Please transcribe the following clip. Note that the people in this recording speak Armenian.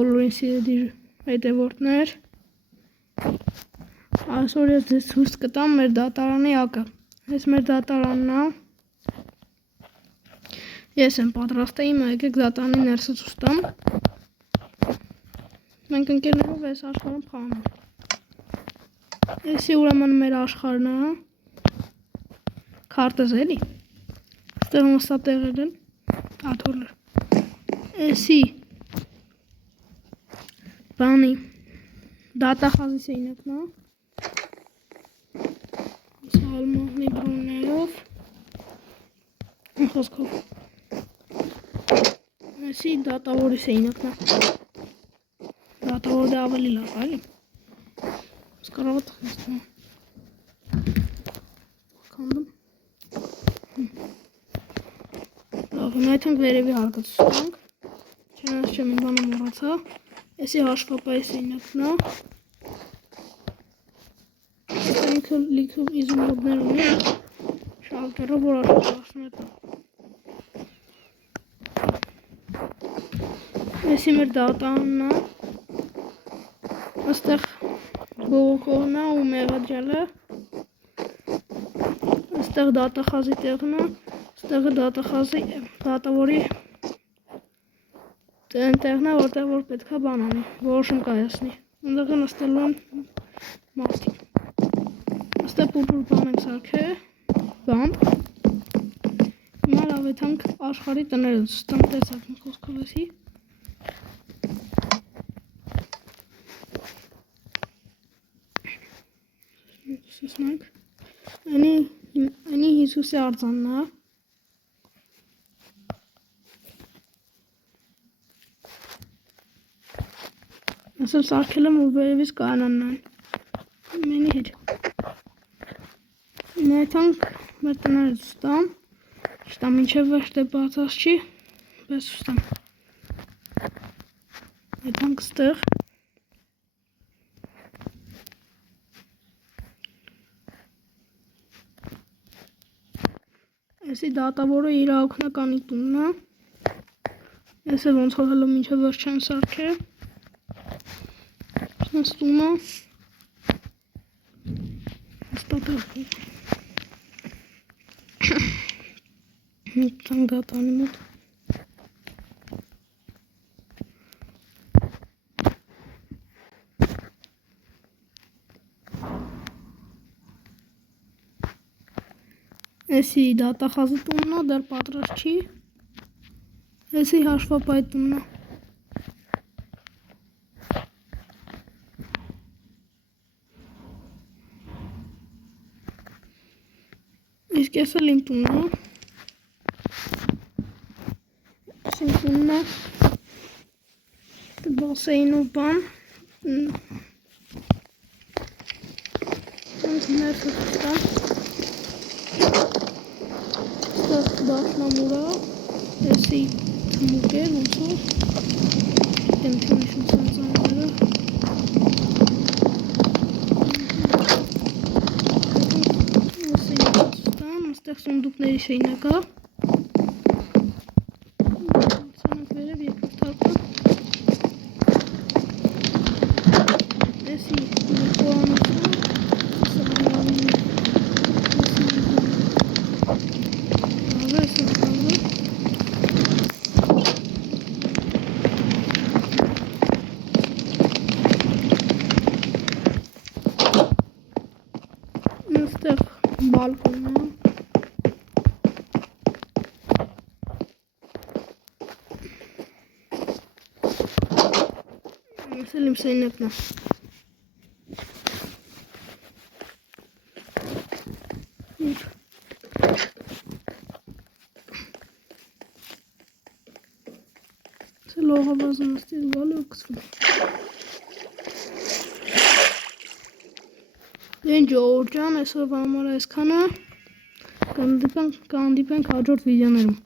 բոլորին սիրելի հետևորդներ, այսօր ես ձեզ ցույց կտամ մեր դատարանի ակը։ Այս մեր դատարանն է։ Ես եմ պատրաստել իմը, եկեք դատարանի ներսը ցույց տամ։ Մենք ընկերներով այս աշխարհում խաղում ենք։ Էսի ուրեմն մեր աշխարհն է։ Քարտեզ էլի։ Այստեղ նստատեղեր են, աթոռներ։ Էսի բանի դատախազի սենյակն է։ Սալմոնի բրուններով խոսքով։ Էսի դատավորի սենյակն է։ Դատավորը ավելի լավ է, էլի։ Սկարավը թխեցնում։ Քանդում։ Լավ, հիմա այդ վերևի հարկը ցույց տանք։ Չնայած չեմ մի բանը մոռացա։ Էսի հաշվապահի սենյակն է։ Ինքը լիքը իզումրոդներ ունի, շալկերով որ աշխատասում է։ Էսի մեր դատարանն է։ Այստեղ բողոքողն է ու մեղադրյալը։ Այստեղ դատախազի տեղն է, այստեղ դատախազի դատավորի տեղն է, որտեղ որ պետք է բան անի, որոշում կայացնի։ Այնտեղ նստելու են մարդիկ։ Այստեղ պուր բան ենք սարքել, բամբ։ Հիմա լավ է թանք աշխարհի տները ցույց տեսակ խոսքով էսի։ Սուսնանք։ Անի Հիսուսի արձանն է։ Ասել սարքել եմ ու վերևից կանանն են։ Մենի հետ։ Մեթանք մեր տները ցտամ։ Շտամ ինչև վերջ դե բացած չի։ Պես ցտամ։ Մեթանք ստեղ։ Էսի դատավորը իր օգնականի տունն է։ Էսը ոնց որ հələ մինչև վերջ չեն սարքել։ Նստում է։ Ստատեղ։ Տան դատարանի մոտ։ Էսի դատախազի տունն է, դեռ պատրաստ չի։ Էսի հաշվապահի տունն է։ Իսկ էս էլ իմ տունն է։ Էս իմ տունն է։ Բասեին ու բան։ Ոնց ներսը կստա։ Ստեղ դաշնամուրա։ Էսի թմուկ է, ոնց որ։ Դեմ թյունիշում սանձանները։ Այստեղ սունդուկների սենյակ է։ Ցանոթ վերև երկրորդ հարկը։ Էսի խոհանոցը, սահմանավին է։ Էսի խաղը։ Այստեղ բալկոնն է։ Էս էլ իմ սենյակն է։ Էս լողավազն ստեղ գալու է կցվում։ Դեն ջոհոր ջան, այսօրվա համար այսքանը։ Կհանդիպենք հաջորդ վիդեոներում։